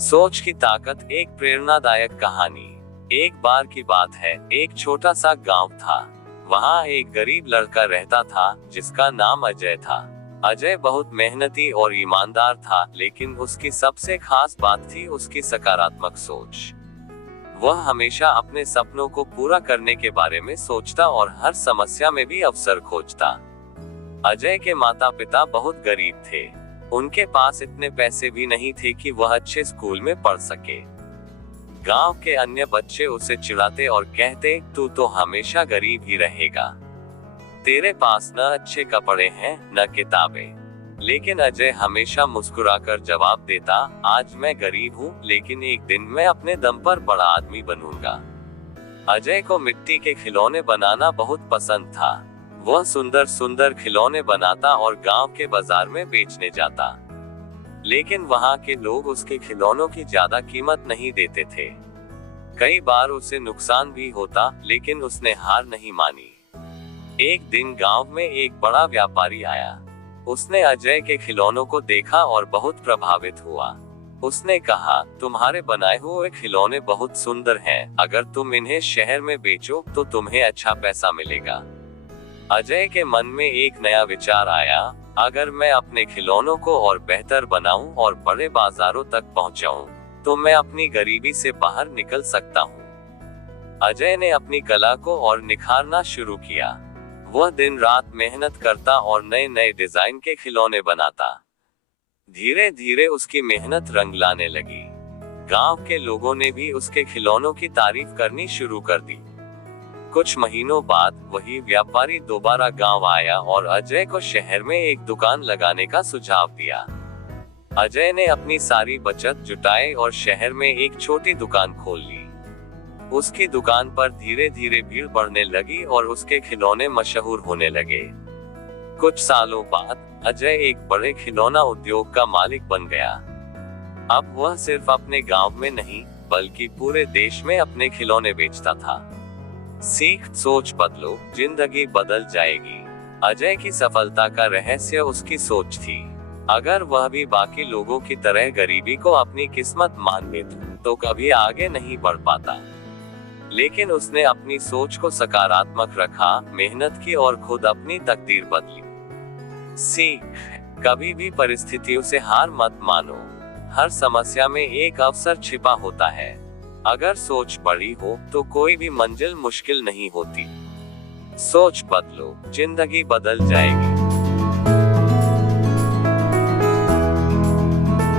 सोच की ताकत। एक प्रेरणादायक कहानी। एक बार की बात है, एक छोटा सा गांव था। वहां एक गरीब लड़का रहता था जिसका नाम अजय था। अजय बहुत मेहनती और ईमानदार था, लेकिन उसकी सबसे खास बात थी उसकी सकारात्मक सोच। वह हमेशा अपने सपनों को पूरा करने के बारे में सोचता और हर समस्या में भी अवसर खोजता। अजय के माता पिता बहुत गरीब थे। उनके पास इतने पैसे भी नहीं थे कि वह अच्छे स्कूल में पढ़ सके। गांव के अन्य बच्चे उसे चिढ़ाते और कहते, तू तो हमेशा गरीब ही रहेगा, तेरे पास न अच्छे कपड़े हैं न किताबें। लेकिन अजय हमेशा मुस्कुराकर जवाब देता, आज मैं गरीब हूँ, लेकिन एक दिन मैं अपने दम पर बड़ा आदमी बनूंगा। अजय को मिट्टी के खिलौने बनाना बहुत पसंद था। वह सुंदर सुंदर खिलौने बनाता और गांव के बाजार में बेचने जाता। लेकिन वहां के लोग उसके खिलौनों की ज्यादा कीमत नहीं देते थे। कई बार उसे नुकसान भी होता, लेकिन उसने हार नहीं मानी। एक दिन गांव में एक बड़ा व्यापारी आया। उसने अजय के खिलौनों को देखा और बहुत प्रभावित हुआ। उसने कहा, तुम्हारे बनाए हुए खिलौने बहुत सुंदर हैं, अगर तुम इन्हें शहर में बेचो तो तुम्हें अच्छा पैसा मिलेगा। अजय के मन में एक नया विचार आया, अगर मैं अपने खिलौनों को और बेहतर बनाऊं और बड़े बाजारों तक पहुंचाऊं, तो मैं अपनी गरीबी से बाहर निकल सकता हूं। अजय ने अपनी कला को और निखारना शुरू किया। वह दिन रात मेहनत करता और नए नए डिजाइन के खिलौने बनाता। धीरे धीरे उसकी मेहनत रंग लाने लगी। गांव के लोगों ने भी उसके खिलौनों की तारीफ करनी शुरू कर दी। कुछ महीनों बाद वही व्यापारी दोबारा गांव आया और अजय को शहर में एक दुकान लगाने का सुझाव दिया। अजय ने अपनी सारी बचत जुटाई और शहर में एक छोटी दुकान खोल ली। उसकी दुकान पर धीरे धीरे भीड़ बढ़ने लगी और उसके खिलौने मशहूर होने लगे। कुछ सालों बाद अजय एक बड़े खिलौना उद्योग का मालिक बन गया। अब वह सिर्फ अपने गांव में नहीं, बल्कि पूरे देश में अपने खिलौने बेचता था। सीख, सोच बदलो, जिंदगी बदल जाएगी। अजय की सफलता का रहस्य उसकी सोच थी। अगर वह भी बाकी लोगों की तरह गरीबी को अपनी किस्मत मान लेता, तो कभी आगे नहीं बढ़ पाता। लेकिन उसने अपनी सोच को सकारात्मक रखा, मेहनत की और खुद अपनी तकदीर बदली। सीख, कभी भी परिस्थितियों से हार मत मानो। हर समस्या में एक अवसर छिपा होता है। अगर सोच बड़ी हो तो कोई भी मंजिल मुश्किल नहीं होती। सोच बदलो, जिंदगी बदल जाएगी।